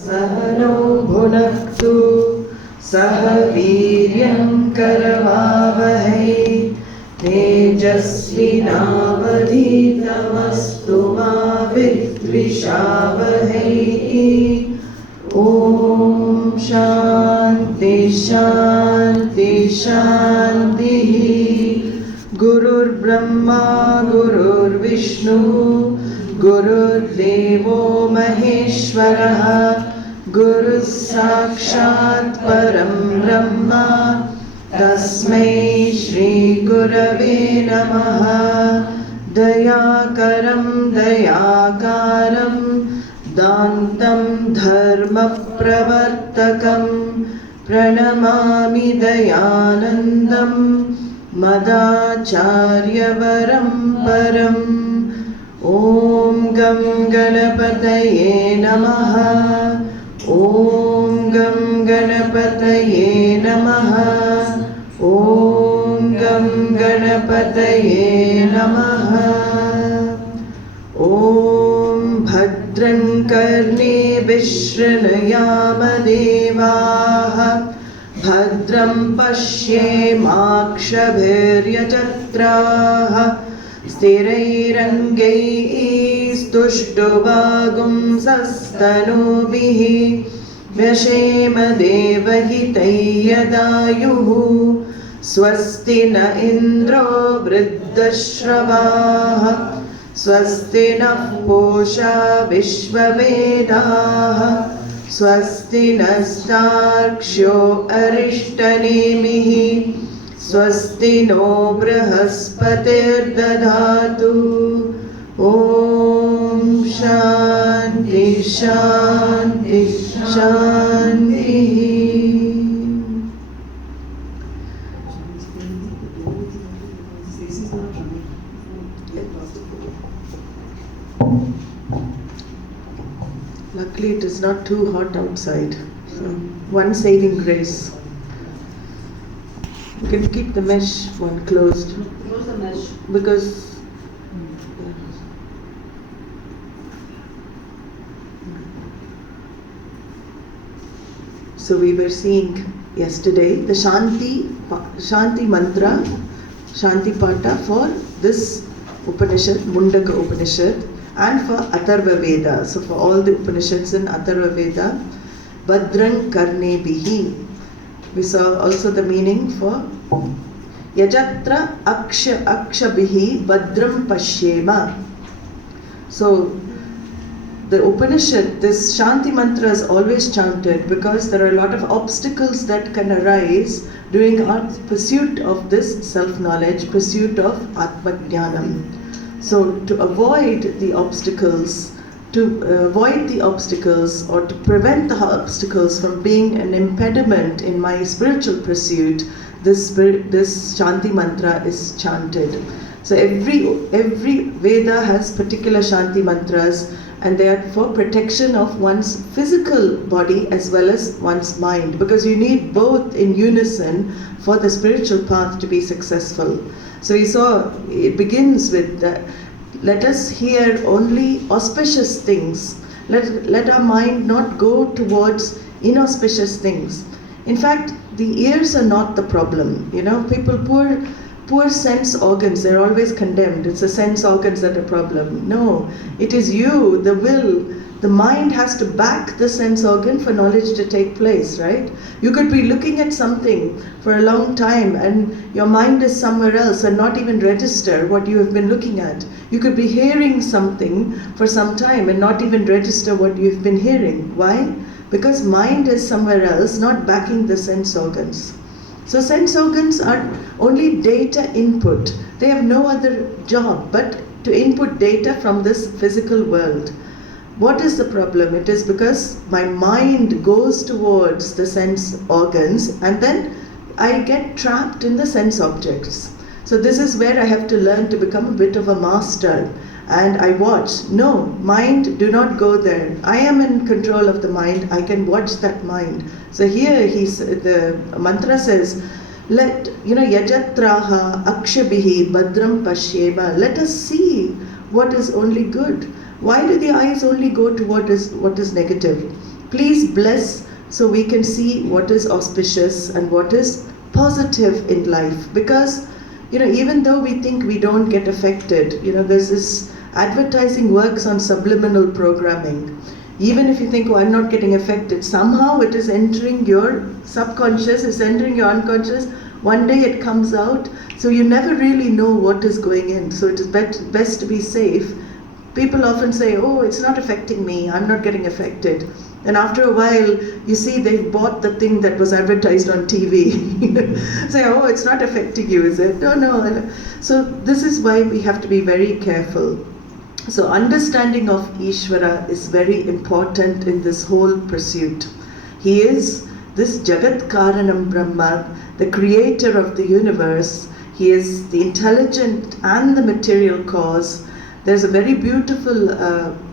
सहनौ भुनक्तु सह वीर्यं करवावहै तेजस्विनावधीतमस्तु मा विद्विषावहै। ॐ शान्ति शान्ति शान्तिः। गुरुर्ब्रह्मा गुरुर्विष्णुः गुरुर्देवो महेश्वरः गुरुः साक्षात् परं ब्रह्म तस्मै श्री गुरवे नमः। दयाकरं दयाकारं दान्तं धर्मप्रवर्तकं प्रणमामि दयानन्दं मदाचार्यवरं परम्। ॐ गं गणपतये नमः। ॐ गं गणपतये नमः। ॐ गं गणपतये नमः। ॐ भद्रं कर्णेभिः शृणुयाम देवाः भद्रं पश्येमाक्षभिर्यजत्राः स्थिरैरङ्गैः स्तुष्टुवागुंसस्तनूभिः व्यशेम देवहितै यदायुः। स्वस्ति न इन्द्रो वृद्धश्रवाः स्वस्ति नः पूषा विश्ववेदाः स्वस्ति नस्तार्क्ष्यो अरिष्टनेमिः स्वस्ति नो बृहस्पतिर्दधातु। ॐ शान्ति शान्ति शान्तिः। Luckily it is not too hot outside, so one saving grace. You can keep the mesh one closed. Close the mesh. Because so we were seeing yesterday the Shanti mantra, Shanti Pata for this Upanishad, Mundaka Upanishad, and for Atharva Veda. So for all the Upanishads in Atharva Veda, Bhadrang Karne Bihi. We saw also the meaning for Yajatra Akshabhihi Bhadram Pashyema. So the Upanishad, this Shanti mantra is always chanted because there are a lot of obstacles that can arise during our pursuit of this self-knowledge, pursuit of Atma-Jnanam. So to avoid the obstacles, or to prevent the obstacles from being an impediment in my spiritual pursuit, this Shanti mantra is chanted. So every Veda has particular Shanti mantras, and they are for protection of one's physical body as well as one's mind, because you need both in unison for the spiritual path to be successful. So we saw it begins with let us hear only auspicious things. Let our mind not go towards inauspicious things. In fact, the ears are not the problem. People poor sense organs, they're always condemned. It's the sense organs that are a problem. No, it is you, the will. The mind has to back the sense organ for knowledge to take place, right? You could be looking at something for a long time and your mind is somewhere else and not even register what you have been looking at. You could be hearing something for some time and not even register what you've been hearing. Why? Because mind is somewhere else, not backing the sense organs. So sense organs are only data input. They have no other job but to input data from this physical world. What is the problem? It is because my mind goes towards the sense organs and then I get trapped in the sense objects. So this is where I have to learn to become a bit of a master. And I watch. No, mind, do not go there. I am in control of the mind. I can watch that mind. So here the mantra says, Yajatraha akshabihi badram pashyema. Let us see what is only good. Why do the eyes only go to what is negative? Please bless so we can see what is auspicious and what is positive in life. Because, even though we think we don't get affected, there's this advertising works on subliminal programming. Even if you think, oh, I'm not getting affected, somehow it is entering your subconscious, it's entering your unconscious. One day it comes out, so you never really know what is going in. So it is best to be safe. People often say, oh, it's not affecting me, I'm not getting affected. And after a while, you see they've bought the thing that was advertised on TV. Say, oh, it's not affecting you, is it? No. So this is why we have to be very careful. So understanding of Ishvara is very important in this whole pursuit. He is this Jagat Karanam Brahma, the creator of the universe. He is the intelligent and the material cause. There's a very beautiful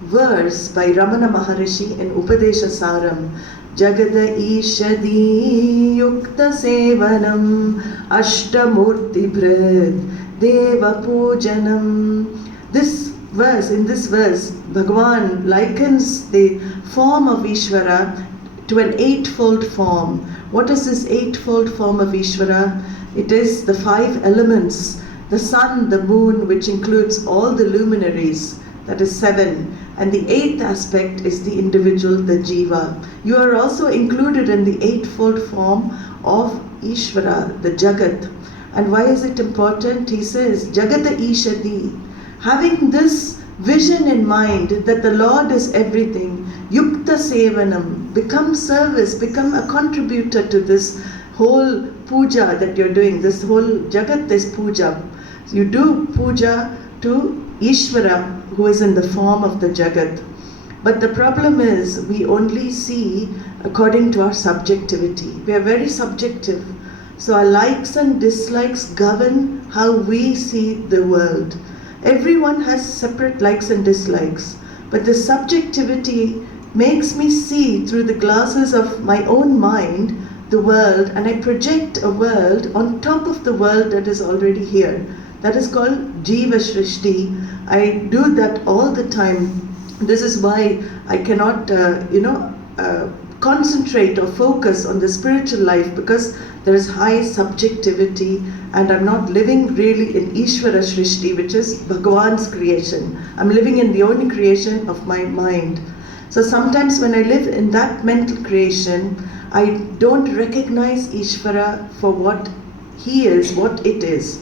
verse by Ramana Maharishi in Upadesha Saram. Jagada Ishadi Yukta Sevanam Ashtamurti Bhrid Deva Pujanam. In this verse, Bhagavan likens the form of Ishvara to an eightfold form. What is this eightfold form of Ishvara? It is the 5 elements, the sun, the moon, which includes all the luminaries, that is 7. And the 8th aspect is the individual, the jiva. You are also included in the eightfold form of Ishvara, the Jagat. And why is it important? He says, Jagata Ishadi. Having this vision in mind that the Lord is everything, Yukta Sevanam, become service, become a contributor to this whole puja that you're doing, this whole Jagat is puja. You do puja to Ishvara, who is in the form of the Jagat. But the problem is, we only see according to our subjectivity. We are very subjective. So our likes and dislikes govern how we see the world. Everyone has separate likes and dislikes, but the subjectivity makes me see through the glasses of my own mind the world, and I project a world on top of the world that is already here. That is called Jiva Shrishti. I do that all the time. This is why I cannot, concentrate or focus on the spiritual life, because there is high subjectivity and I'm not living really in Ishvara Shrishti, which is Bhagavan's creation. I'm living in the only creation of my mind. So sometimes when I live in that mental creation, I don't recognize Ishvara for what he is, what it is.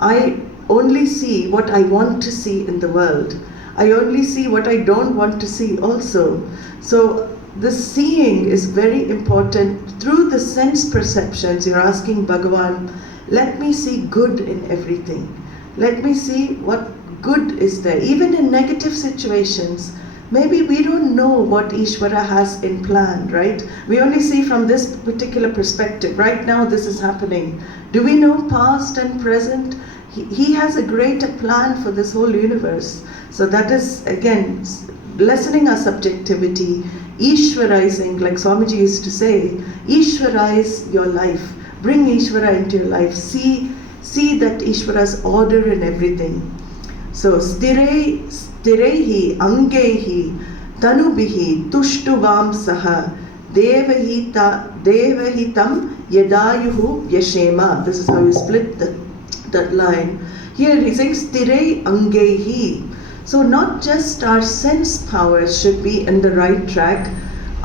I only see what I want to see in the world. I only see what I don't want to see also. So this seeing is very important. Through the sense perceptions, you're asking Bhagavan, let me see good in everything. Let me see what good is there. Even in negative situations, maybe we don't know what Ishvara has in plan, right? We only see from this particular perspective. Right now this is happening. Do we know past and present? He has a greater plan for this whole universe. So that is, again, lessening our subjectivity, Ishwarizing, like Swamiji used to say, Ishwarize your life. Bring Ishvara into your life. See that Ishvara's order in everything. So, stirehi angehi tanubihi tushtuvam saha devahitam yadayuhu yashema. This is how you split that line. Here he says stirei angehi. So not just our sense powers should be in the right track,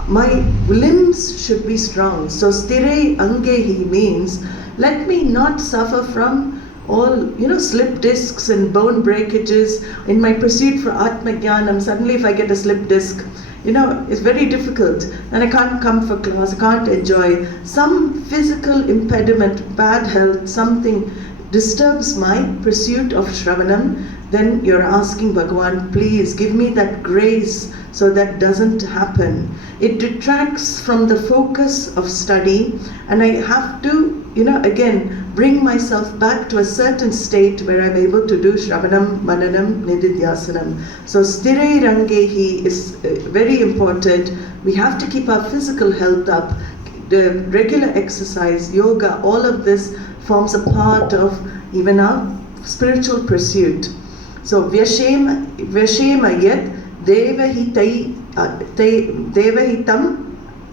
my limbs should be strong. So stirei angehi means, let me not suffer from all, slip discs and bone breakages. In my pursuit for Atma Jnanam, suddenly if I get a slip disc, it's very difficult and I can't come for class, I can't enjoy. Some physical impediment, bad health, something disturbs my pursuit of Shravanam, then you're asking Bhagavan, please give me that grace so that doesn't happen. It detracts from the focus of study, and I have to, again, bring myself back to a certain state where I'm able to do Shravanam, Mananam, Nididhyasanam. So Sthire Rangehi is very important. We have to keep our physical health up. The regular exercise, yoga, all of this forms a part of even our spiritual pursuit. So Vyashema yet devahitam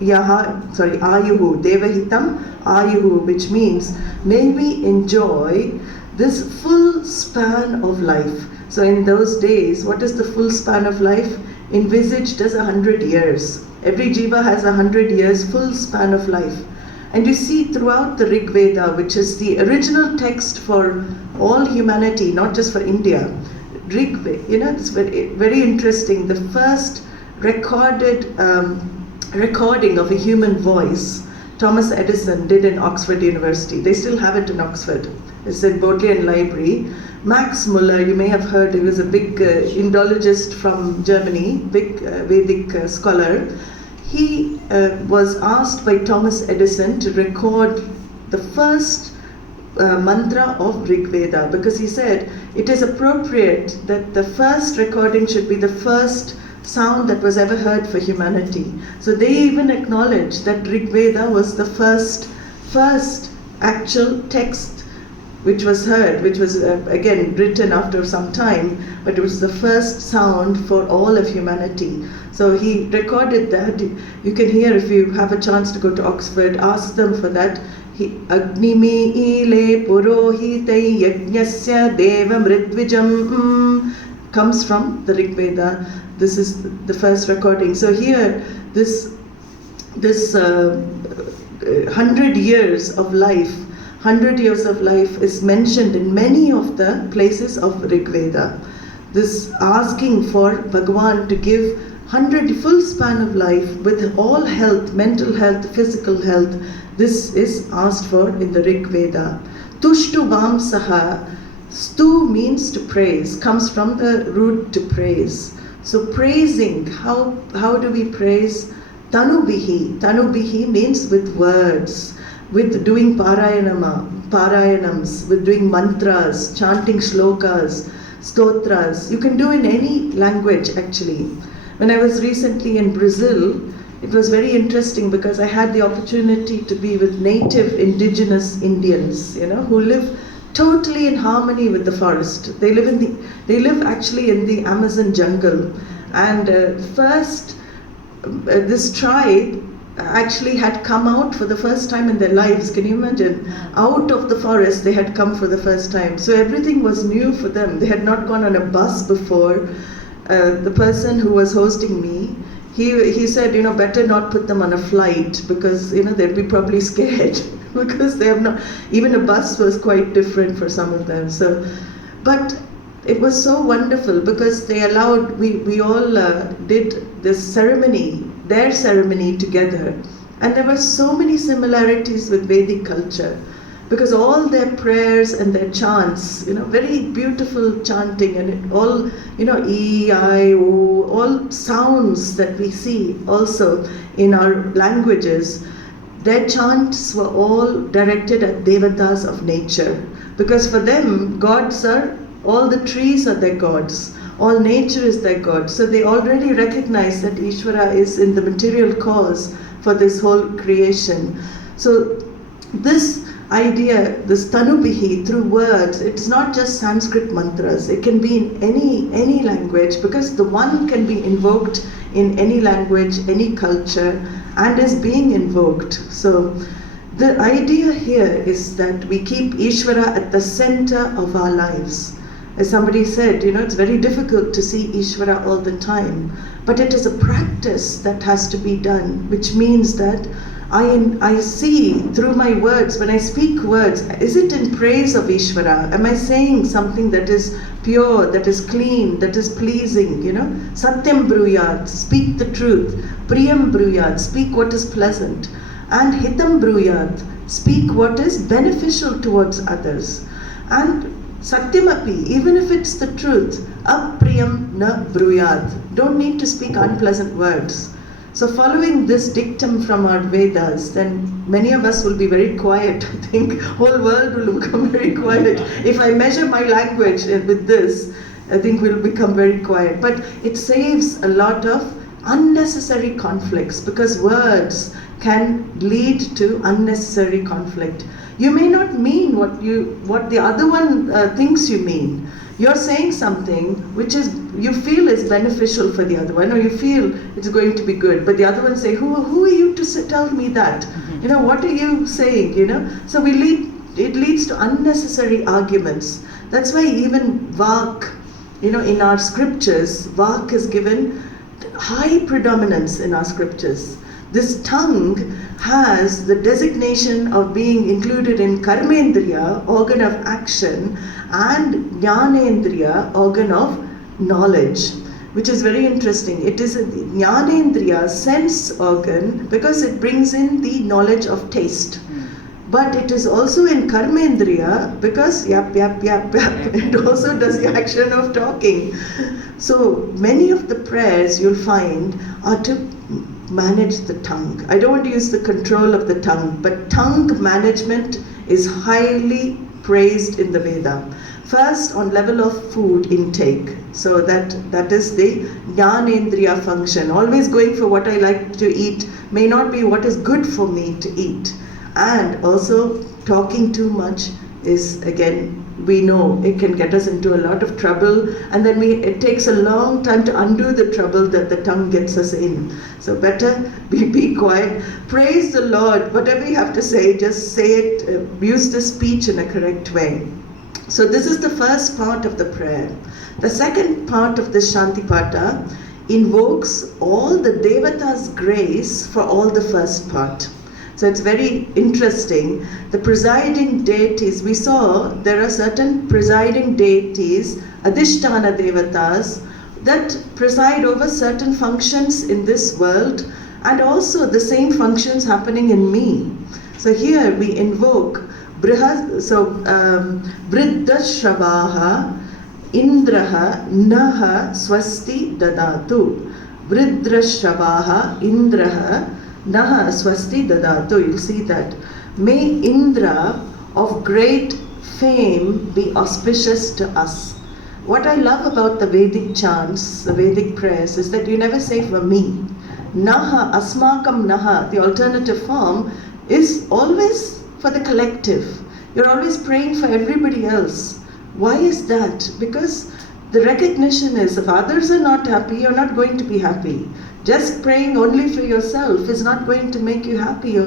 Ayuhu, Devahitam Ayuhu, which means may we enjoy this full span of life. So in those days, what is the full span of life? Envisaged as 100 years. Every jiva has 100 years full span of life. And you see throughout the Rig Veda, which is the original text for all humanity, not just for India, Rig Veda, it's very, very interesting. The first recording of a human voice, Thomas Edison did in Oxford University. They still have it in Oxford. It's in Bodleian Library. Max Muller, you may have heard, he was a big Indologist from Germany, big Vedic scholar. He was asked by Thomas Edison to record the first mantra of Rig Veda, because he said it is appropriate that the first recording should be the first sound that was ever heard for humanity. So they even acknowledge that Rig Veda was the first actual text which was heard, which was again written after some time, but it was the first sound for all of humanity. So he recorded that. You can hear, if you have a chance to go to Oxford, ask them for that. Agnimi ile purohitai yajnasya deva mridvijam comes from the Rig Veda. This is the first recording. So here, this 100 years of life, 100 years of life is mentioned in many of the places of Rig Veda. This asking for Bhagavan to give 100 full span of life with all health, mental health, physical health, this is asked for in the Rig Veda. Tushtu Vamsaha, stu means to praise, comes from the root to praise. So praising, how do we praise? Tanubihi. Tanubihi means with words, with doing parayanams, with doing mantras, chanting shlokas, stotras. You can do in any language actually. When I was recently in Brazil, it was very interesting because I had the opportunity to be with native indigenous Indians, who live totally in harmony with the forest. They live actually in the Amazon jungle. And first, this tribe actually had come out for the first time in their lives. Can you imagine? Out of the forest they had come for the first time. So everything was new for them. They had not gone on a bus before. The person who was hosting me, he said, better not put them on a flight because, they'd be probably scared because they have not, even a bus was quite different for some of them. So, but it was so wonderful because they allowed, we all did this ceremony, their ceremony together. And there were so many similarities with Vedic culture because all their prayers and their chants, very beautiful chanting, and it all, E, I, O, all sounds that we see also in our languages, their chants were all directed at devatas of nature. Because for them, gods are, all the trees are their gods, all nature is their god. So they already recognize that Ishvara is in the material cause for this whole creation. So this idea, this tanubihi, through words, it's not just Sanskrit mantras. It can be in any language because the one can be invoked in any language, any culture, and is being invoked. So the idea here is that we keep Ishvara at the center of our lives. As somebody said, it's very difficult to see Ishvara all the time, but it is a practice that has to be done, which means that I see through my words, when I speak words, is it in praise of Ishvara? Am I saying something that is pure, that is clean, that is pleasing, Satyam bruyat, speak the truth. Priyam bruyat, speak what is pleasant. And hitam bruyat, speak what is beneficial towards others. And Satyamapi, even if it's the truth, apriyam na bruyat, don't need to speak unpleasant words. So following this dictum from our Vedas, then many of us will be very quiet. I think whole world will become very quiet. If I measure my language with this, I think we'll become very quiet. But it saves a lot of unnecessary conflicts because words can lead to unnecessary conflict. You may not mean what the other one thinks you mean. You're saying something which is you feel is beneficial for the other one, or you feel it's going to be good, but the other one say, who are you to tell me that? What are you saying? So it leads to unnecessary arguments. That's why even Vak, in our scriptures, Vak is given high predominance in our scriptures. This tongue has the designation of being included in Karmendriya, organ of action, and Jnanendriya, organ of knowledge, which is very interesting. It is a Jnanendriya, sense organ, because it brings in the knowledge of taste. But it is also in Karmendriya because yap, it also does the action of talking. So many of the prayers you'll find are to manage the tongue. I don't want to use the control of the tongue, but tongue management is highly praised in the Veda. First, on level of food intake. So that is the Jnanendriya function. Always going for what I like to eat may not be what is good for me to eat. And also, talking too much is, again, we know it can get us into a lot of trouble, and then it takes a long time to undo the trouble that the tongue gets us in. So better be quiet. Praise the Lord. Whatever you have to say, just say it. Use the speech in a correct way. So this is the first part of the prayer. The second part of the Shantipata invokes all the Devata's grace for all the first part. So it's very interesting. The presiding deities, we saw there are certain presiding deities, Adhisthana Devatas, that preside over certain functions in this world, and also the same functions happening in me. So here we invoke Vriddha Shrabaha Indraha Naha Swasti Dadatu. Vriddha Shrabaha Indraha Naha Swasti Dadatu. You'll see that. May Indra of great fame be auspicious to us. What I love about the Vedic chants, the Vedic prayers, is that you never say for me. Naha, Asmakam Naha, the alternative form, is always for the collective. You're always praying for everybody else. Why is that? Because the recognition is if others are not happy, you're not going to be happy. Just praying only for yourself is not going to make you happy.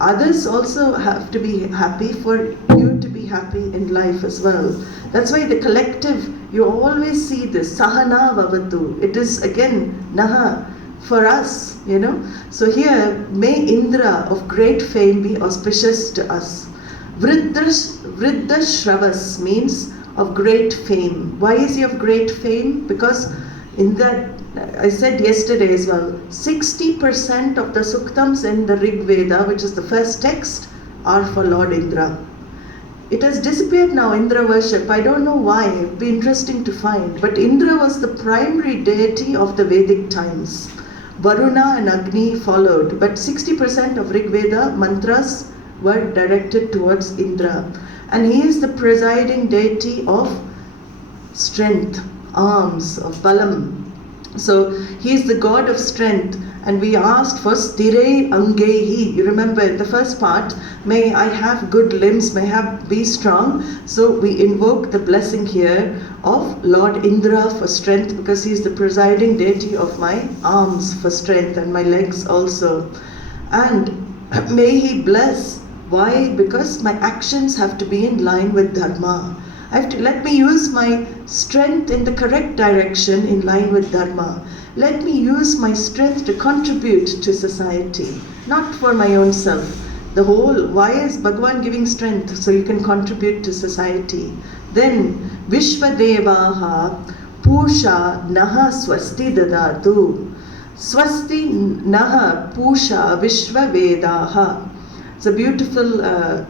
Others also have to be happy for you to be happy in life as well. That's why the collective, you always see this, Sahana Vavatu. It is again, Naha, for us, So here, may Indra of great fame be auspicious to us. Vriddha Shravas means of great fame. Why is he of great fame? Because in that, I said yesterday as well, 60% of the suktams in the Rig Veda, which is the first text, are for Lord Indra. It has disappeared now, Indra worship. I don't know why. It would be interesting to find. But Indra was the primary deity of the Vedic times. Varuna and Agni followed. But 60% of Rig Veda mantras were directed towards Indra. And he is the presiding deity of strength, arms, of Balam. So he is the god of strength, and we asked for Stire Angehi. You remember in the first part, may I have good limbs, may I be strong. So we invoke the blessing here of Lord Indra for strength, because he is the presiding deity of my arms for strength and my legs also. And may he bless. Why? Because my actions have to be in line with Dharma. I have to let me use my strength in the correct direction in line with Dharma. Let me use my strength to contribute to society, not for my own self. The whole, why is Bhagavan giving strength? So you can contribute to society. Then, Vishvadevaha Pusha Naha Swasti Dadatu. Swasti Naha Pusha Vishvavedaha. It's a beautiful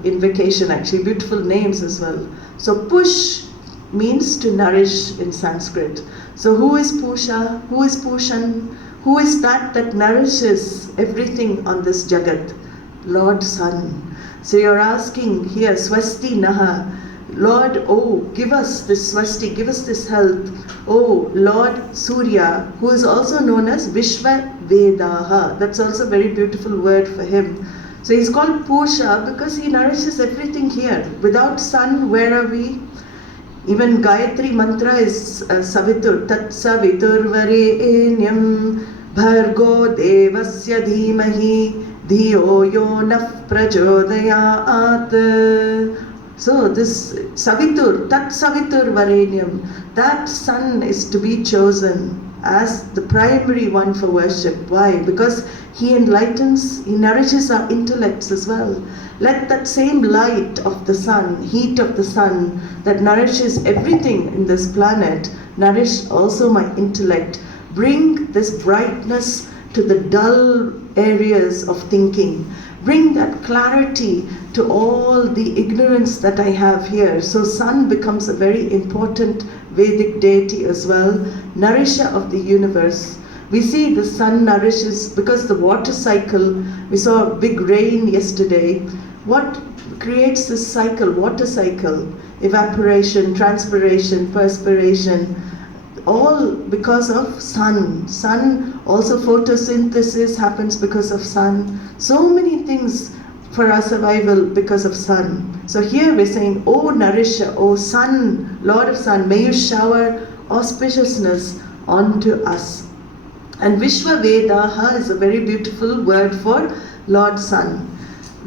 invocation actually, beautiful names as well. So Push means to nourish in Sanskrit. So who is Pusha? Who is Pushan? Who is that nourishes everything on this Jagat? Lord Sun. So you're asking here, Swasti Naha. Lord, oh, give us this Swasti, give us this health. Oh, Lord Surya, who is also known as Vishva Vedaha. That's also a very beautiful word for him. So he's called Pusha because he nourishes everything here. Without sun, where are we? Even Gayatri mantra is Savitur, Tat Savitur Varenyam Bhargo Devasya Dhimahi Dhiyo Yo Naf Prachodayat. So this Savitur, Tat Savitur Varenyam, that sun is to be chosen as the primary one for worship. Why? Because he enlightens, he nourishes our intellects as well. Let that same light of the sun, heat of the sun that nourishes everything in this planet, nourish also my intellect. Bring this brightness to the dull areas of thinking. Bring that clarity to all the ignorance that I have here. So sun becomes a very important Vedic deity as well, nourisher of the universe. We see the sun nourishes because the water cycle, we saw a big rain yesterday. What creates this cycle, water cycle? Evaporation, transpiration, perspiration, all because of sun. Sun, also photosynthesis happens because of sun. So many things for our survival because of sun. So here we're saying, O nourisher, O sun, Lord of sun, may you shower auspiciousness onto us. And Vishwavedaha is a very beautiful word for Lord Sun.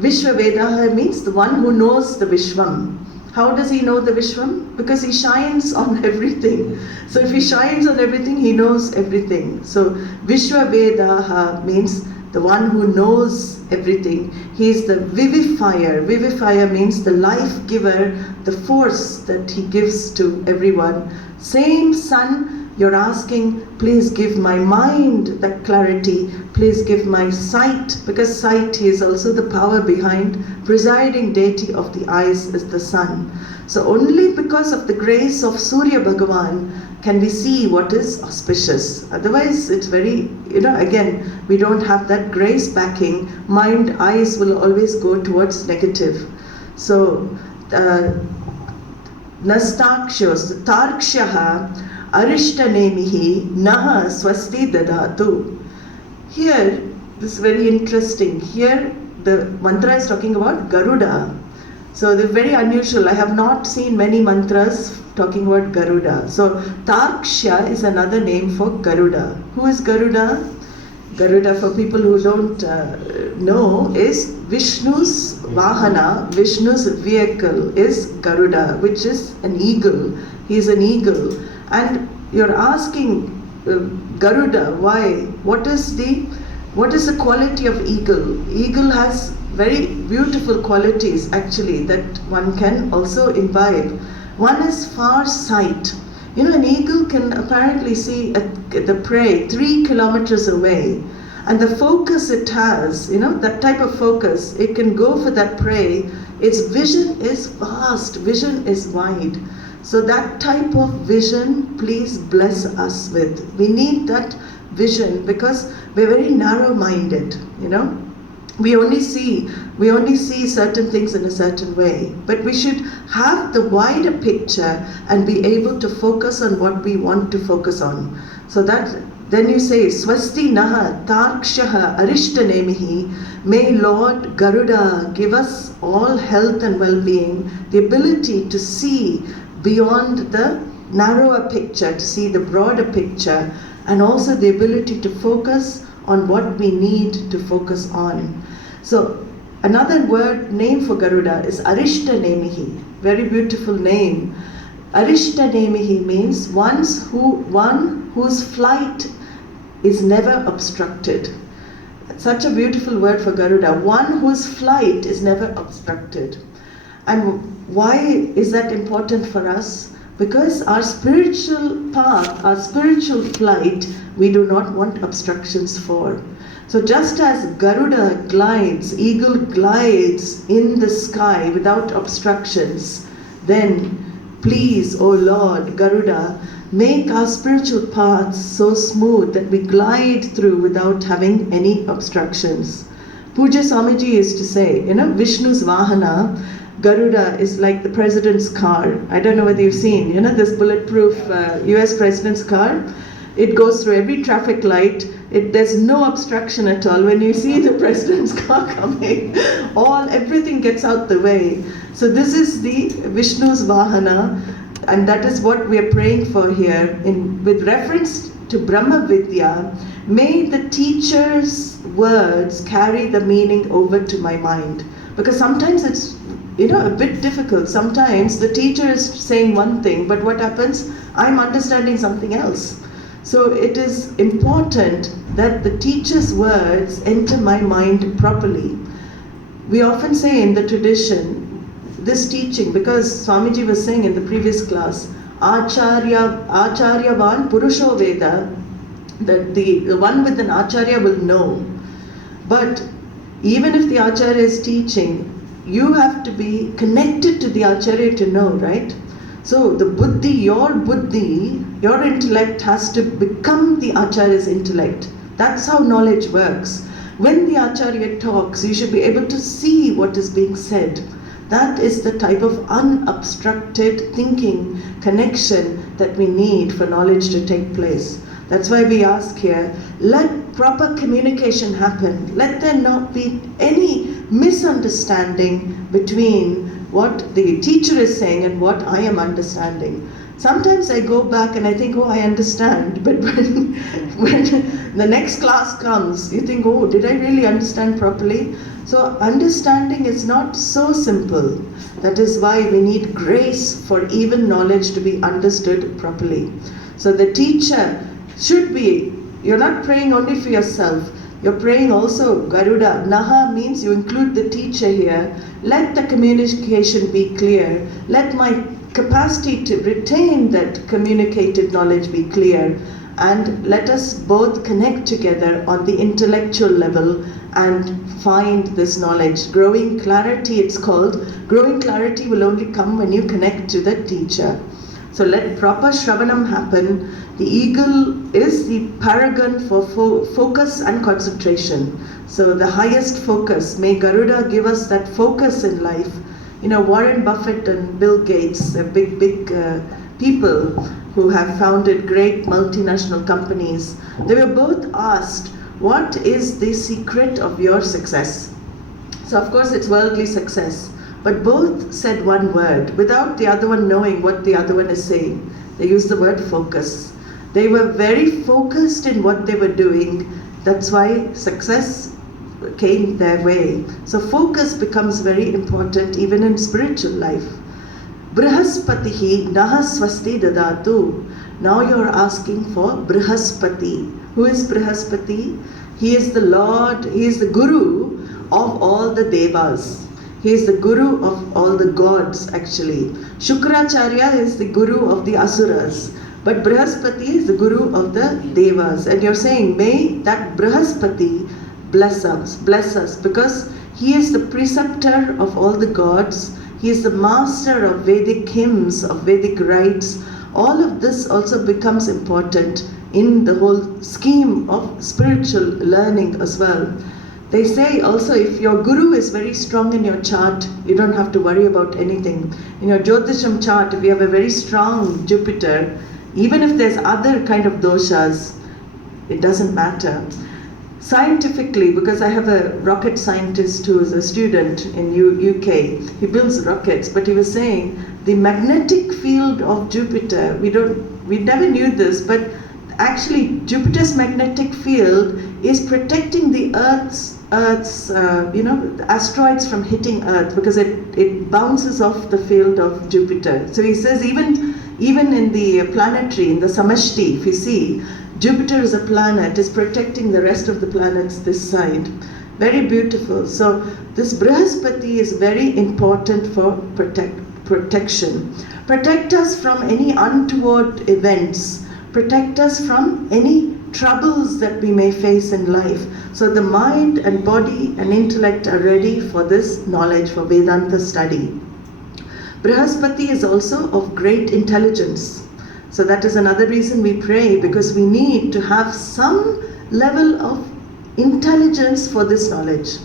Vishwavedaha means the one who knows the Vishwam. How does he know the Vishwam? Because he shines on everything. So if he shines on everything, he knows everything. So Vishwavedaha means the one who knows everything. He is the vivifier. Vivifier means the life giver, the force that he gives to everyone. Same sun, you're asking, please give my mind that clarity. Please give my sight, because sight is also the power behind. Presiding deity of the eyes is the sun. So only because of the grace of Surya Bhagavan can we see what is auspicious. Otherwise it's very, again, we don't have that grace backing. Mind, eyes will always go towards negative. So, Nastakshos, Tarkshaha, Arishtanemihi, Naha Swasti Dadatu. Here, this is very interesting. Here, the mantra is talking about Garuda. So they're very unusual. I have not seen many mantras talking about Garuda. So Tarksha is another name for Garuda. Who is Garuda? Garuda, for people who don't know, is Vishnu's Vahana. Vishnu's vehicle is Garuda, which is an eagle. He is an eagle. And you're asking Garuda, why? What is the quality of eagle? Eagle has very beautiful qualities actually that one can also imbibe. One is far sight. An eagle can apparently see the prey 3 kilometers away. And the focus it has, that type of focus, it can go for that prey. Its vision is vast, vision is wide. So that type of vision, please bless us with. We need that vision because we're very narrow-minded, We only see certain things in a certain way. But we should have the wider picture and be able to focus on what we want to focus on. So that, then you say, Swasti Naha Tarkshaha Arishtanemihi, may Lord Garuda give us all health and well-being, the ability to see beyond the narrower picture, to see the broader picture, and also the ability to focus on what we need to focus on. So another name for Garuda is Arishtanemihi. Very beautiful name. Arishtanemihi means one whose flight is never obstructed. Such a beautiful word for Garuda. One whose flight is never obstructed. And why is that important for us? Because our spiritual path, our spiritual flight, we do not want obstructions for. So just as Garuda glides, eagle glides in the sky without obstructions, then please, O Lord Garuda, make our spiritual paths so smooth that we glide through without having any obstructions. Puja Swamiji used to say, Vishnu's Vahana, Garuda is like the president's car. I don't know whether you've seen, this bulletproof US president's car. It goes through every traffic light. There's no obstruction at all. When you see the president's car coming, everything gets out the way. So this is the Vishnu's Vahana. and that is what we are praying for here. With reference to Brahma Vidya, may the teacher's words carry the meaning over to my mind. Because sometimes it's a bit difficult. Sometimes the teacher is saying one thing, but what happens? I'm understanding something else. So it is important that the teacher's words enter my mind properly. We often say in the tradition, this teaching, because Swamiji was saying in the previous class, Acharyavan Purusho Veda, that the one with an Acharya will know. But even if the Acharya is teaching, you have to be connected to the Acharya to know, right? So the buddhi, your intellect has to become the Acharya's intellect. That's how knowledge works. When the Acharya talks, you should be able to see what is being said. That is the type of unobstructed thinking, connection that we need for knowledge to take place. That's why we ask here, let proper communication happen. Let there not be any misunderstanding between what the teacher is saying and what I am understanding. Sometimes I go back and I think, oh, I understand. But when the next class comes, you think, oh, did I really understand properly? So understanding is not so simple. That is why we need grace for even knowledge to be understood properly. So the teacher should be, you're not praying only for yourself, you're praying also Garuda. Naha means you include the teacher here. Let the communication be clear. Let my capacity to retain that communicated knowledge be clear. And let us both connect together on the intellectual level and find this knowledge. Growing clarity, it's called. Growing clarity will only come when you connect to the teacher. So let proper Shravanam happen. The eagle is the paragon for focus and concentration. So the highest focus. May Garuda give us that focus in life. Warren Buffett and Bill Gates, big people who have founded great multinational companies, they were both asked, what is the secret of your success? So of course it's worldly success. But both said one word, without the other one knowing what the other one is saying. They used the word focus. They were very focused in what they were doing. That's why success came their way. So focus becomes very important even in spiritual life. Brihaspatihi naha swasti dadatu. Now you're asking for Brihaspati. Who is Brihaspati? He is the Lord, he is the Guru of all the Devas. He is the Guru of all the gods actually. Shukracharya is the Guru of the Asuras. But Brihaspati is the Guru of the Devas. And you're saying, may that Brihaspati bless us, because he is the preceptor of all the gods. He is the master of Vedic hymns, of Vedic rites. All of this also becomes important in the whole scheme of spiritual learning as well. They say also, if your guru is very strong in your chart, you don't have to worry about anything. In your Jyotisham chart, if you have a very strong Jupiter, even if there's other kind of doshas, it doesn't matter. Scientifically, because I have a rocket scientist who is a student in UK, he builds rockets, but he was saying the magnetic field of Jupiter, we never knew this, but actually Jupiter's magnetic field is protecting the Earth's the asteroids from hitting Earth, because it bounces off the field of Jupiter. So he says even in the planetary, in the Samashti, if you see, Jupiter is a planet, is protecting the rest of the planets this side. Very beautiful. So this Brihaspati is very important for protection. Protect us from any untoward events. Protect us from any troubles that we may face in life. So the mind and body and intellect are ready for this knowledge, for Vedanta study. Brihaspati is also of great intelligence. So that is another reason we pray, because we need to have some level of intelligence for this knowledge.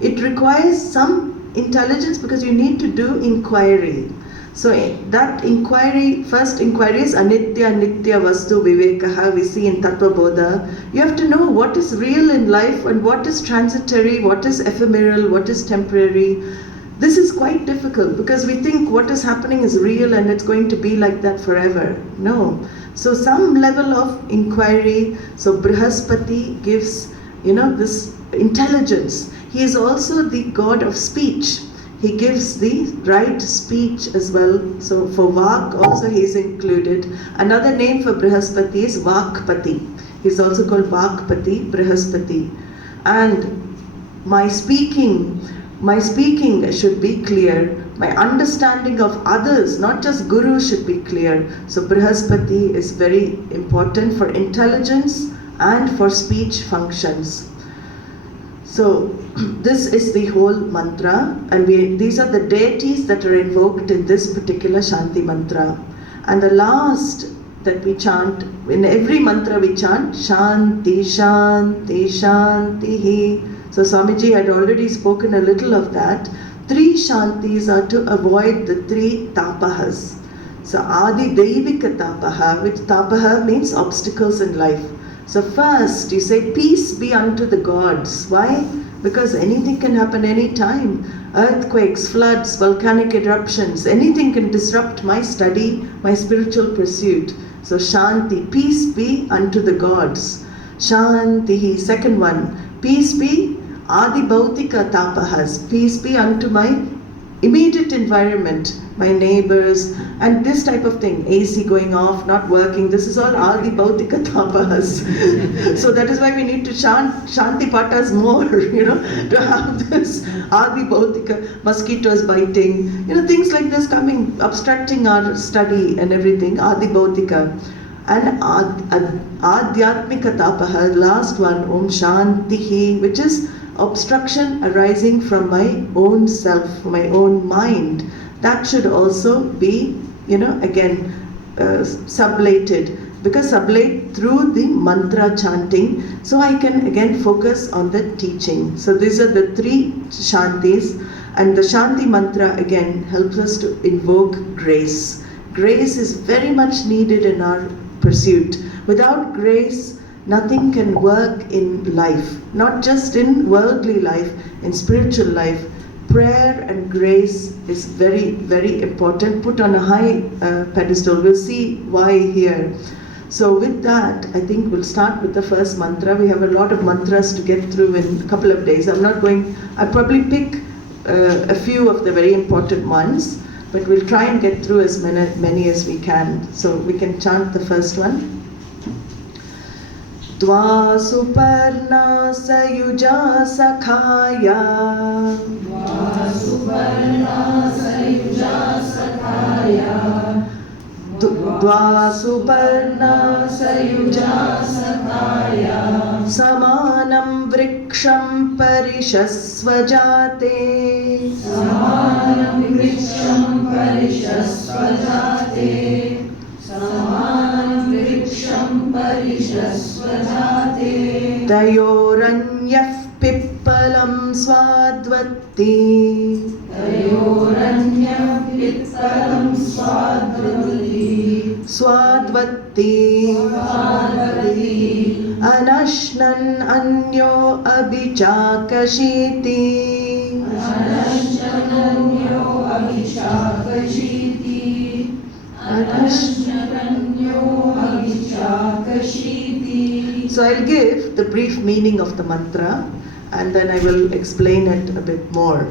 It requires some intelligence because you need to do inquiry. So that inquiry, first inquiry is anitya nitya vastu vivekaha, we see in Tattva Bodha. You have to know what is real in life and what is transitory, what is ephemeral, what is temporary. This is quite difficult because we think what is happening is real and it's going to be like that forever. No. So some level of inquiry. So Brihaspati gives, this intelligence. He is also the god of speech. He gives the right speech as well. So for Vak also he is included. Another name for Brihaspati is Vakpati. He is also called Vakpati, Brihaspati. And my speaking should be clear. My understanding of others, not just Guru, should be clear. So Brihaspati is very important for intelligence and for speech functions. So this is the whole mantra, and these are the deities that are invoked in this particular Shanti mantra. And the last that we chant, in every mantra we chant Shanti, Shanti, Shanti. So Swamiji had already spoken a little of that. 3 Shantis are to avoid the 3 tapahas. So Adi Devika tapaha, which tapaha means obstacles in life. So first you say peace be unto the gods. Why? Because anything can happen any time. Earthquakes, floods, volcanic eruptions, anything can disrupt my study, my spiritual pursuit. So Shanti, peace be unto the gods. Shanti, second one, peace be Adi Bhautika tapahas, peace be unto my immediate environment, my neighbors, and this type of thing, AC going off, not working, this is all Adi Bhautika tapahas. So that is why we need to chant Shanti Patas more, to have this Adi Bhautika, mosquitoes biting, things like this coming, obstructing our study and everything, Adi Bhautika. And Adhyatmika tapaha, last one, Om Shantihi, which is obstruction arising from my own self, my own mind. That should also be, again, sublated. Because sublate through the mantra chanting, so I can again focus on the teaching. So these are the 3 Shantis. And the Shanti mantra again helps us to invoke grace. Grace is very much needed in our pursuit. Without grace, nothing can work in life, not just in worldly life, in spiritual life. Prayer and grace is very, very important, put on a high pedestal. We'll see why here. So with that, I think we'll start with the first mantra. We have a lot of mantras to get through in a couple of days. I'll probably pick a few of the very important ones, but we'll try and get through as many as we can. So we can chant the first one. Dva suparna sayuja sakhaya. Dva suparna sayuja sakhaya. Dva suparna sayuja sakhaya. Samanam vriksham parishasvajate. Samanam vriksham parishasvajate. Samanam vriksham parishasvajate. Tayoranyah pippalam swadvati. Tayoranyah pippalam swadvati. Swadvati. Swadvati. Anashnan anyo abhichakashiti. Anashnan anyo abhichakashiti. So I'll give the brief meaning of the mantra and then I will explain it a bit more.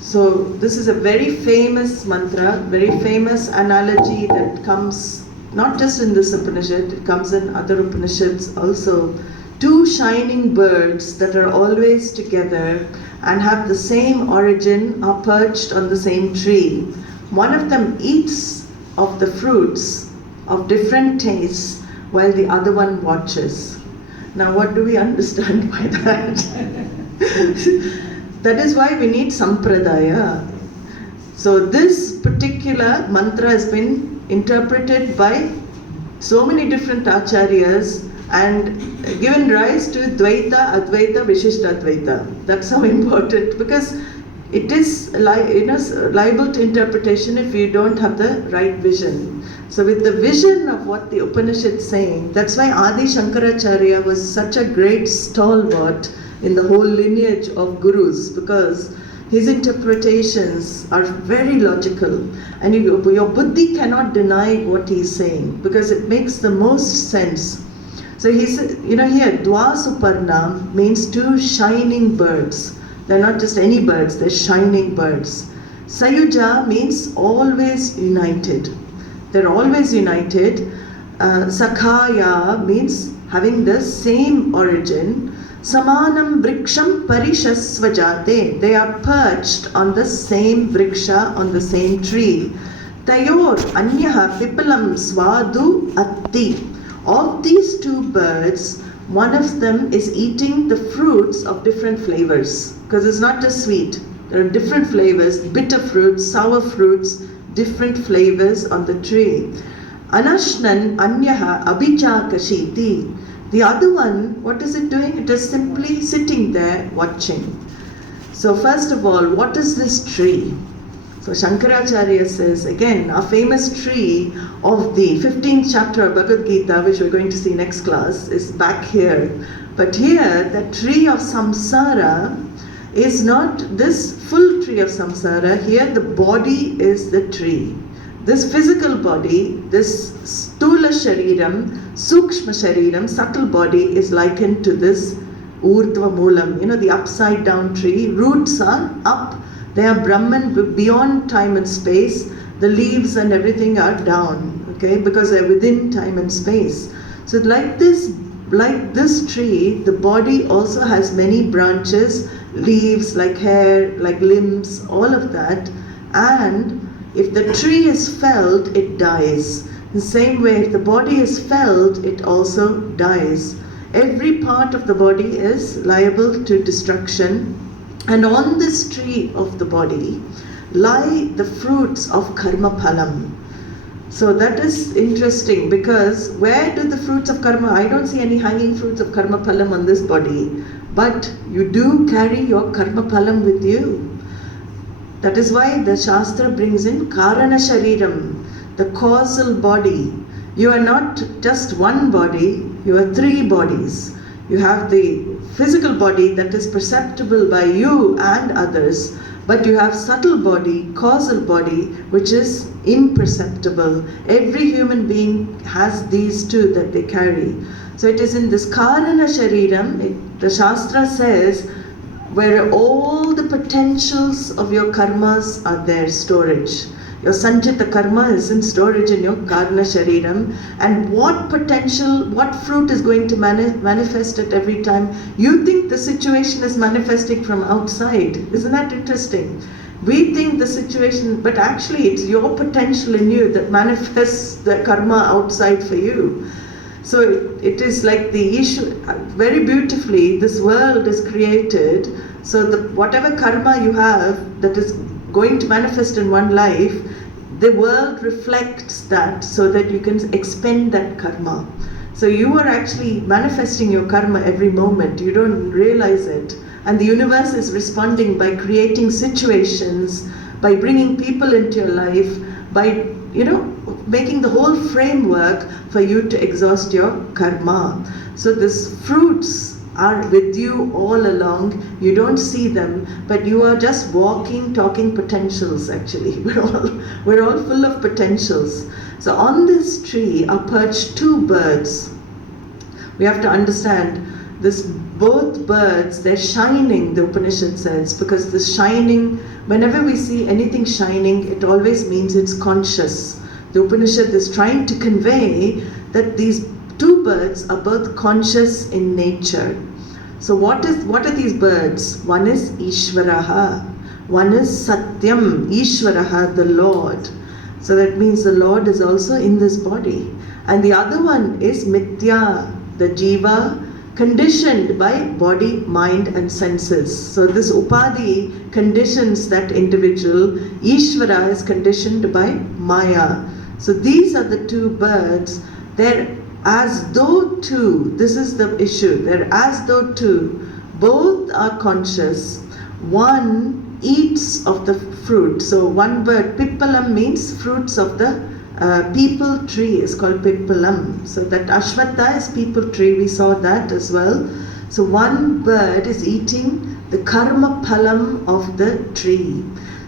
So this is a very famous mantra, very famous analogy that comes not just in this Upanishad, it comes in other Upanishads also. 2 shining birds that are always together and have the same origin are perched on the same tree. One of them eats of the fruits of different tastes while the other one watches. Now what do we understand by that? That is why we need sampradaya. So this particular mantra has been interpreted by so many different acharyas and given rise to Dvaita, Advaita, Vishishtadvaita. That's how important, because it is liable to interpretation if you don't have the right vision. So with the vision of what the Upanishad is saying, that's why Adi Shankaracharya was such a great stalwart in the whole lineage of gurus, because his interpretations are very logical, and your buddhi cannot deny what he's saying because it makes the most sense. So he said, here, Dwa Suparna means two shining birds. They're not just any birds, they're shining birds. Sayuja means always united. They're always united. Sakhaya means having the same origin. Samanam vriksham parishasvajate. They are perched on the same vriksha, on the same tree. Tayor anyaha pipalam swadu atti. Of these two birds, one of them is eating the fruits of different flavors. Because it's not just sweet. There are different flavors, bitter fruits, sour fruits, different flavors on the tree. Anashnan anyaha abhichakashiti. The other one, what is it doing? It is simply sitting there watching. So first of all, what is this tree? So Shankaracharya says, again, our famous tree of the 15th chapter of Bhagavad Gita, which we're going to see next class, is back here. But here, the tree of samsara is not this full tree of samsara. Here the body is the tree. This physical body, this stula shariram, sukshma shariram, subtle body is likened to this urdhva moolam, the upside down tree. Roots are up, they are Brahman beyond time and space. The leaves and everything are down, okay, because they're within time and space. So like this tree, the body also has many branches, leaves, like hair, like limbs, all of that. And if the tree is felled, it dies. The same way, if the body is felled, it also dies. Every part of the body is liable to destruction. And on this tree of the body lie the fruits of karma phalam. So that is interesting, because where do the fruits of karma? I don't see any hanging fruits of karma phalam on this body, but you do carry your karma phalam with you. That is why the Shastra brings in Karana Shariram, the causal body. You are not just one body, you are three bodies. You have the physical body that is perceptible by you and others, but you have subtle body, causal body, which is imperceptible. Every human being has these two that they carry. So it is in this Karana Shariram, the Shastra says, where all the potentials of your karmas are there, storage. Your sanchita karma is in storage in your karana shariram, and what potential, what fruit is going to manifest at every time? You think the situation is manifesting from outside. Isn't that interesting? We think the situation, but actually it's your potential in you that manifests the karma outside for you. So it is like the issue, very beautifully, this world is created, so whatever karma you have that is going to manifest in one life, the world reflects that so that you can expend that karma. So you are actually manifesting your karma every moment, you don't realize it. And the universe is responding by creating situations, by bringing people into your life, by, making the whole framework for you to exhaust your karma. So these fruits are with you all along. You don't see them, but you are just walking, talking potentials actually. We're all full of potentials. So on this tree are perched two birds. We have to understand this, both birds, they're shining, the Upanishad says, because the shining, whenever we see anything shining, it always means it's conscious. The Upanishad is trying to convey that these two birds are both conscious in nature. So what are these birds? One is Ishvaraha, one is Satyam, Ishvaraha, the Lord. So that means the Lord is also in this body. And the other one is Mithya, the Jiva, conditioned by body, mind and senses. So this Upadhi conditions that individual. Ishvara is conditioned by Maya. So these are the two birds. They're as though two. This is the issue. They're as though two. Both are conscious. One eats of the fruit. So one bird, Pippalam means fruits of the people tree is called Pippalam. So that Ashwatha is people tree, we saw that as well. So one bird is eating the karma phalam of the tree.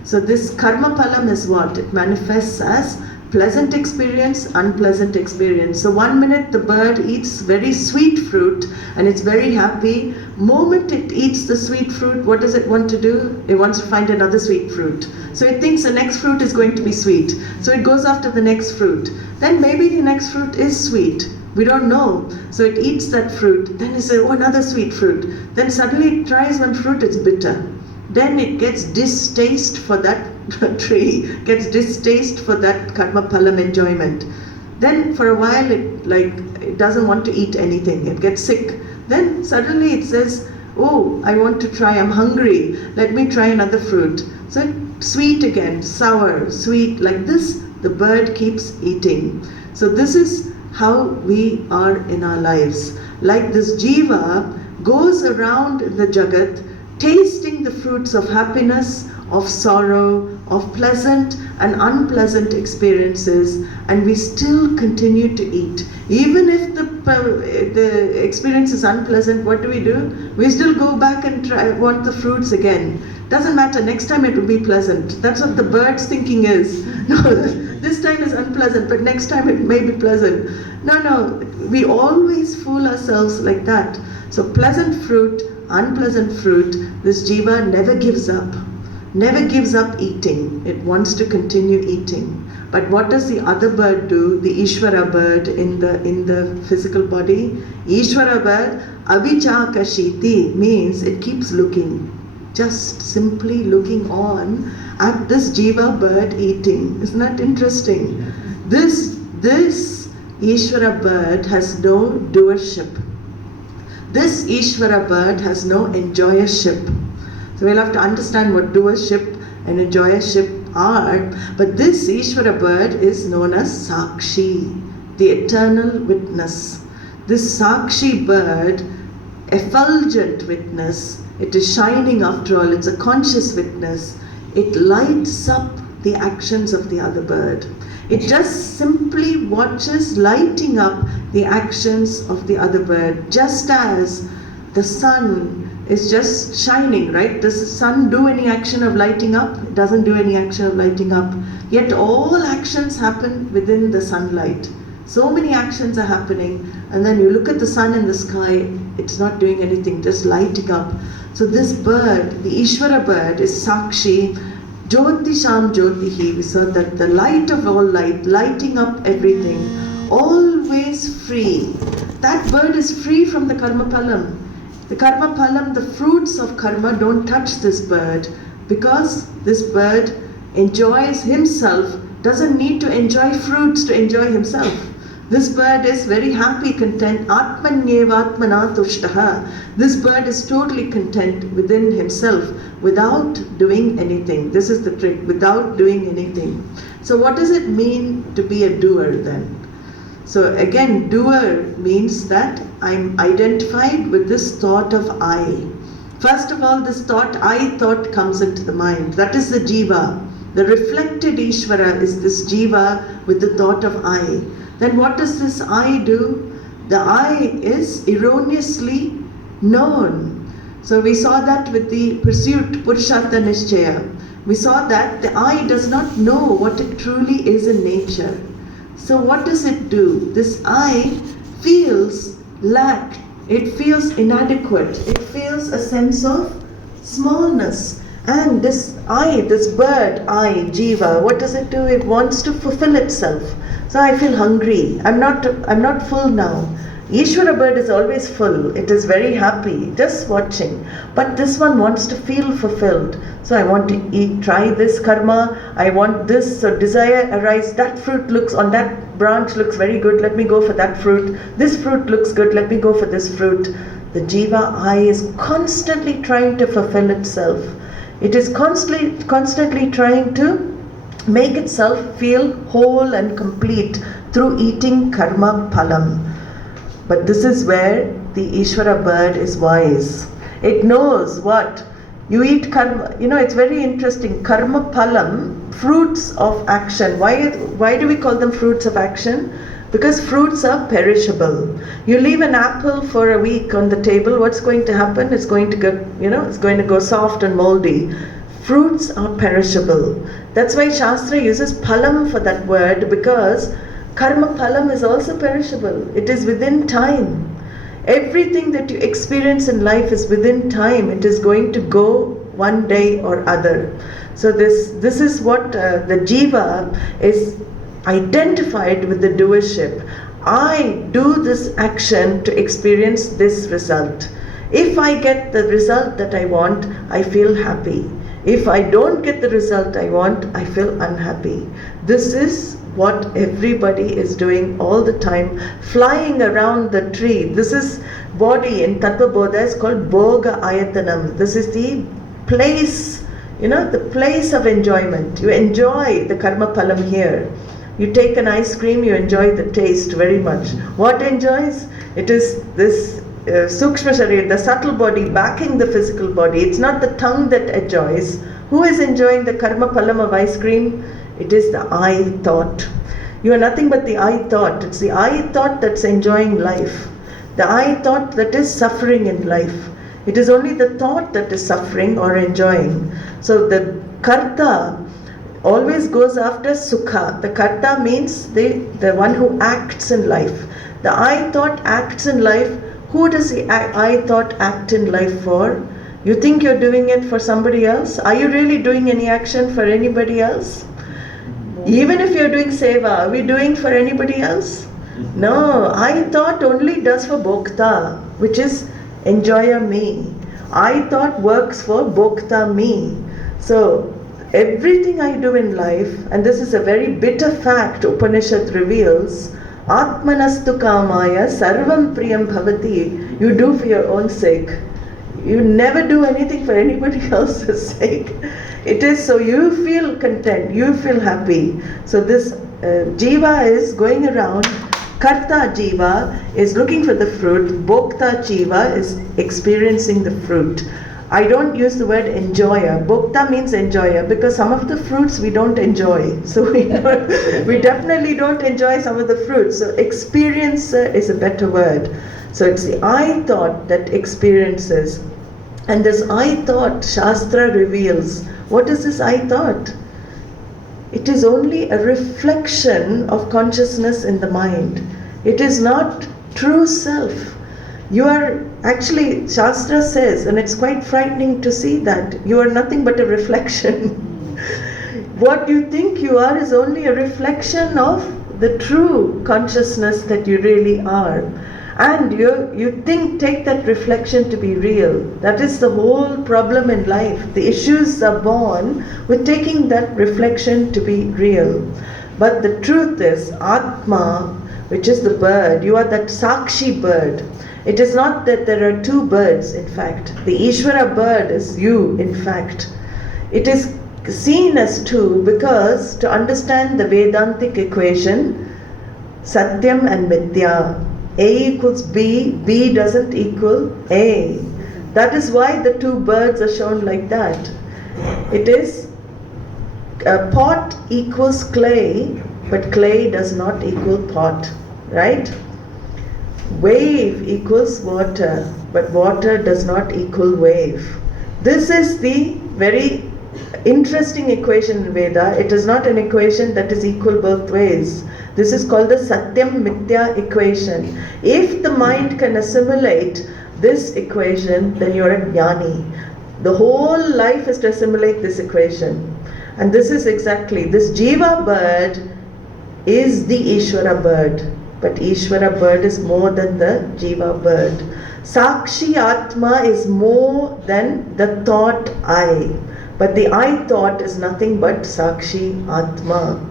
So this karma phalam is what? It manifests as pleasant experience, unpleasant experience. So 1 minute the bird eats very sweet fruit and it's very happy. Moment it eats the sweet fruit, what does it want to do? It wants to find another sweet fruit. So it thinks the next fruit is going to be sweet. So it goes after the next fruit. Then maybe the next fruit is sweet. We don't know. So it eats that fruit. Then it says, oh, another sweet fruit. Then suddenly it tries one fruit, it's bitter. Then it gets distaste for that tree, gets distaste for that karma phalam enjoyment. Then for a while it doesn't want to eat anything, it gets sick. Then suddenly it says, oh, I want to try, I'm hungry, let me try another fruit. So sweet again, sour, sweet, like this, the bird keeps eating. So this is how we are in our lives. Like this jiva goes around the jagat, tasting the fruits of happiness, of sorrow, of pleasant and unpleasant experiences, and we still continue to eat. Even if the experience is unpleasant, what do? We still go back and want the fruits again. Doesn't matter, next time it will be pleasant. That's what the bird's thinking is. No, this time is unpleasant, but next time it may be pleasant. No, we always fool ourselves like that. So pleasant fruit, unpleasant fruit, this jiva never gives up eating. It wants to continue eating. But what does the other bird do, the Ishvara bird in the physical body? Ishvara bird, avichakashiti, means it keeps looking, just simply looking on at this jiva bird eating. Isn't that interesting? This Ishvara bird has no doership. This Ishvara bird has no enjoyership. So we'll have to understand what doership and enjoyership are. But this Ishvara bird is known as Sakshi, the eternal witness. This Sakshi bird, effulgent witness, it is shining after all, it's a conscious witness. It lights up the actions of the other bird. It just simply watches lighting up the actions of the other bird, just as the sun is just shining, right? Does the sun do any action of lighting up? It doesn't do any action of lighting up. Yet all actions happen within the sunlight. So many actions are happening, and then you look at the sun in the sky, it's not doing anything, just lighting up. So this bird, the Ishvara bird, is Sakshi, Jyotisham Jyotihi. We saw that the light of all light, lighting up everything, always free. That bird is free from the karma phalam. The karma phalam, the fruits of karma, don't touch this bird, because this bird enjoys himself, doesn't need to enjoy fruits to enjoy himself. This bird is very happy, content. Atmanyevatmana tushtaha. This bird is totally content within himself without doing anything. This is the trick, without doing anything. So what does it mean to be a doer then? So again, doer means that I'm identified with this thought of I. First of all, this I thought comes into the mind. That is the jiva. The reflected Ishvara is this jiva with the thought of I. Then what does this I do? The I is erroneously known. So we saw that with the pursuit, Purushartha Nishchaya. We saw that the I does not know what it truly is in nature. So what does it do? This I feels lack, it feels inadequate, it feels a sense of smallness. And this I, this bird, I, jiva, what does it do? It wants to fulfill itself. So I feel hungry. I'm not full now. Ishvara bird is always full. It is very happy, just watching. But this one wants to feel fulfilled. So I want to eat, try this karma. I want this. So desire arises. That fruit looks on that branch looks very good. Let me go for that fruit. This fruit looks good. Let me go for this fruit. The jiva I is constantly trying to fulfill itself. It is constantly trying to make itself feel whole and complete through eating karma phalam. But this is where the Ishvara bird is wise. It knows what? You eat karma. It's very interesting. Karma phalam, fruits of action. Why do we call them fruits of action? Because fruits are perishable. You leave an apple for a week on the table, what's going to happen? It's going to go, it's going to go soft and moldy. Fruits are perishable. That's why Shastra uses phalam for that word, because karma phalam is also perishable. It is within time. Everything that you experience in life is within time. It is going to go one day or other. So this is what the jiva is identified with the doership. I do this action to experience this result. If I get the result that I want, I feel happy. If I don't get the result I want, I feel unhappy. This is what everybody is doing all the time, flying around the tree. This is body in Tattva Bodha is called Bhoga Ayatanam. This is the place, the place of enjoyment. You enjoy the karma phalam here. You take an ice cream, you enjoy the taste very much. What enjoys? It is this Sukshma Sharir, the subtle body backing the physical body. It's not the tongue that enjoys. Who is enjoying the karma phalam of ice cream? It is the I thought. You are nothing but the I thought. It's the I thought that's enjoying life. The I thought that is suffering in life. It is only the thought that is suffering or enjoying. So the karta always goes after sukha. The karta means the one who acts in life. The I thought acts in life. Who does the I thought act in life for? You think you're doing it for somebody else? Are you really doing any action for anybody else? Even if you're doing seva, are we doing for anybody else? No, I thought only does for bhokta, which is enjoyer me. I thought works for bhokta me. So everything I do in life, and this is a very bitter fact Upanishad reveals, Atmanastu kamaya sarvam priyam bhavati. You do for your own sake. You never do anything for anybody else's sake. It is so you feel content, you feel happy. So this jiva is going around. Karta jiva is looking for the fruit. Bhokta jiva is experiencing the fruit. I don't use the word enjoyer. Bhokta means enjoyer because some of the fruits we don't enjoy. So we definitely don't enjoy some of the fruits. So experiencer is a better word. So it's the I thought that experiences. And this I thought, Shastra reveals. What is this I thought? It is only a reflection of consciousness in the mind. It is not true self. You are actually, Shastra says, and it's quite frightening to see that, you are nothing but a reflection. What you think you are is only a reflection of the true consciousness that you really are. And you take that reflection to be real. That is the whole problem in life. The issues are born with taking that reflection to be real. But the truth is, Atma, which is the bird, you are that Sakshi bird. It is not that there are two birds, in fact. The Ishvara bird is you, in fact. It is seen as two because to understand the Vedantic equation, Satyam and Mithya, A equals B, B doesn't equal A. That is why the two birds are shown like that. It is pot equals clay, but clay does not equal pot, right? Wave equals water, but water does not equal wave. This is the very interesting equation in Veda. It is not an equation that is equal both ways. This is called the Satyam Mithya equation. If the mind can assimilate this equation, then you are a jnani. The whole life is to assimilate this equation. And this is exactly, this Jiva bird is the Ishvara bird. But Ishvara bird is more than the Jiva bird. Sakshi Atma is more than the thought I. But the I thought is nothing but Sakshi Atma.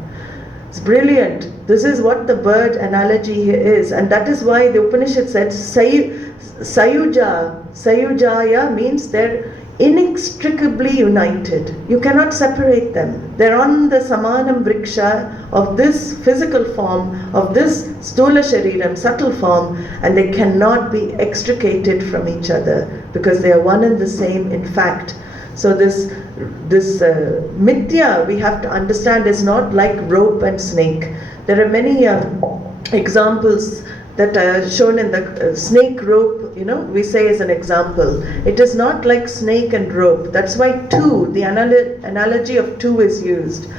It's brilliant. This is what the bird analogy here is. And that is why the Upanishad said Sayuja. Sayujaya means they're inextricably united. You cannot separate them. They're on the Samanam Vriksha of this physical form, of this Stula Shariram, subtle form, and they cannot be extricated from each other because they are one and the same in fact. So this mithya we have to understand is not like rope and snake. There are many examples that are shown in the snake rope, we say as an example. It is not like snake and rope. That's why the analogy of two is used.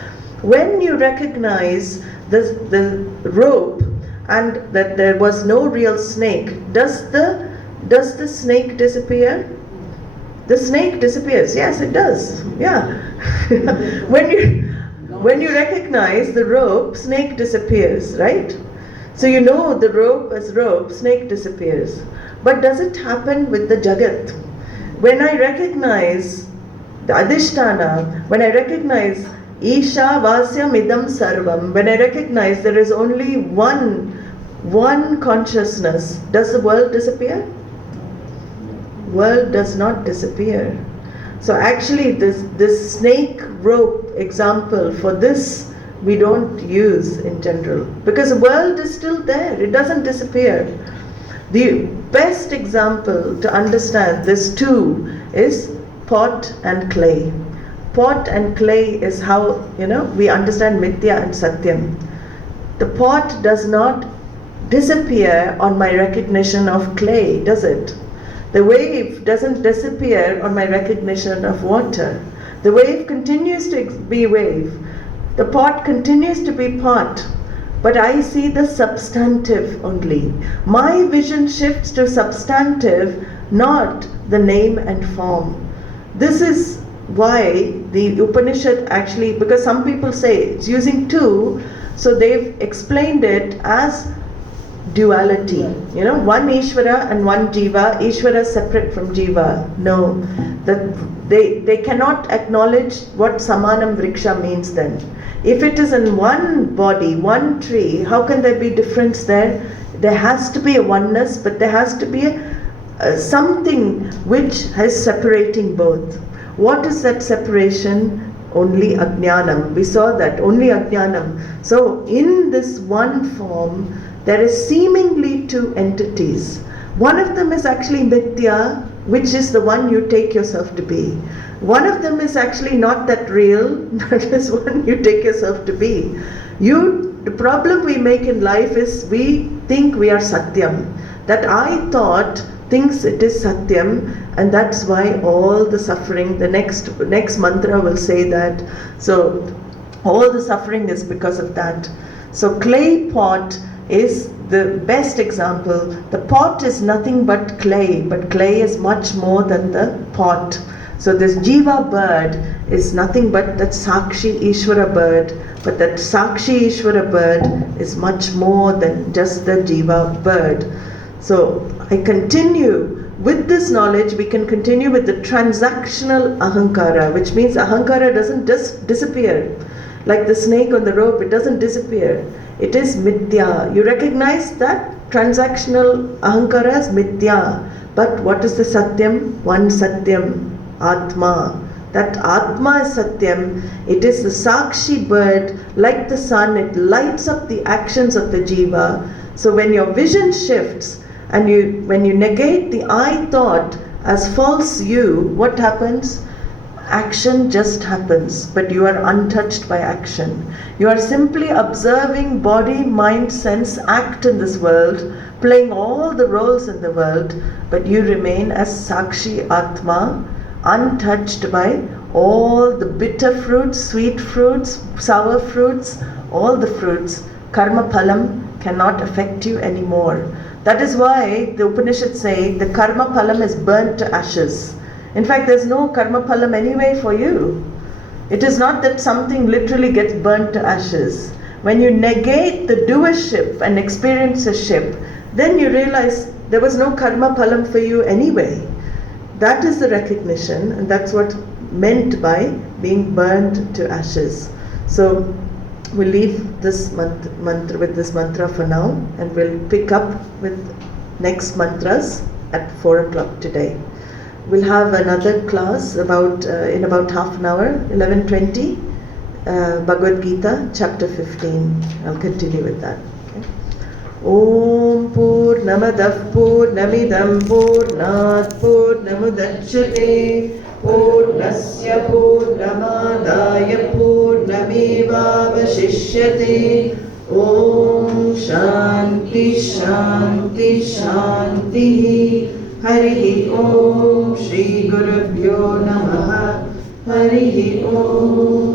When you recognize the rope and that there was no real snake, does the snake disappear? The snake disappears. Yes, it does. Yeah. When you recognize the rope, snake disappears, right? So you know the rope as rope, snake disappears. But does it happen with the Jagat? When I recognize the Adhisthana, when I recognize Isha Vasyam Idam Sarvam, when I recognize there is only one consciousness, does the world disappear? World does not disappear. So actually this snake rope example for this we don't use in general, because the world is still there, it doesn't disappear. The best example to understand this too is pot and clay. Pot and clay is how we understand Mithya and Satyam. The pot does not disappear on my recognition of clay, does it? The wave doesn't disappear on my recognition of water. The wave continues to be wave. The pot continues to be pot, but I see the substantive only. My vision shifts to substantive, not the name and form. This is why the Upanishad actually, because some people say it's using two, so they've explained it as duality. One Ishvara and one Jiva. Ishvara separate from Jiva. No, that they cannot acknowledge what Samanam Vriksha means then. If it is in one body, one tree, how can there be difference there? There has to be a oneness, but there has to be something which is separating both. What is that separation? Only Ajnanam. We saw that, only Ajnanam. So in this one form, there is seemingly two entities. One of them is actually Mithya, which is the one you take yourself to be. One of them is actually not that real, that is one you take yourself to be. The problem we make in life is we think we are Satyam. That I thought thinks it is Satyam, and that's why all the suffering, the next mantra will say that. So all the suffering is because of that. So clay pot is the best example. The pot is nothing but clay is much more than the pot. So this Jiva bird is nothing but that Sakshi Ishvara bird, but that Sakshi Ishvara bird is much more than just the Jiva bird. So I continue with this knowledge. We can continue with the transactional ahankara, which means ahankara doesn't just disappear. Like the snake on the rope, it doesn't disappear. It is Mithya. You recognize that transactional ahankara is Mithya. But what is the Satyam? One Satyam, Atma. That Atma is Satyam. It is the Sakshi bird, like the sun, it lights up the actions of the Jiva. So when your vision shifts and when you negate the I thought as false you, what happens? Action just happens, but you are untouched by action. You are simply observing body, mind, sense act in this world, playing all the roles in the world, but you remain as Sakshi Atma, untouched by all the bitter fruits, sweet fruits, sour fruits, all the fruits. Karma phalam cannot affect you anymore. That is why the Upanishad say the karma phalam is burnt to ashes. In fact, there's no karma phalam anyway for you. It is not that something literally gets burnt to ashes. When you negate the doership and experiencership, then you realize there was no karma phalam for you anyway. That is the recognition, and that's what meant by being burned to ashes. So we'll leave this mantra with this mantra for now, and we'll pick up with next mantras at 4 o'clock today. We'll have another class in about half an hour, 11:20, Bhagavad Gita, chapter 15. I'll continue with that. Okay. Om Purnamadav Purnamidam Purnat Purnamudachyate Purnasya Purnamadaya Purnamevavashishyate. Om Shanti Shanti Shanti. Harihi Om. Shri Gurubhyo Namaha. Harihi Om.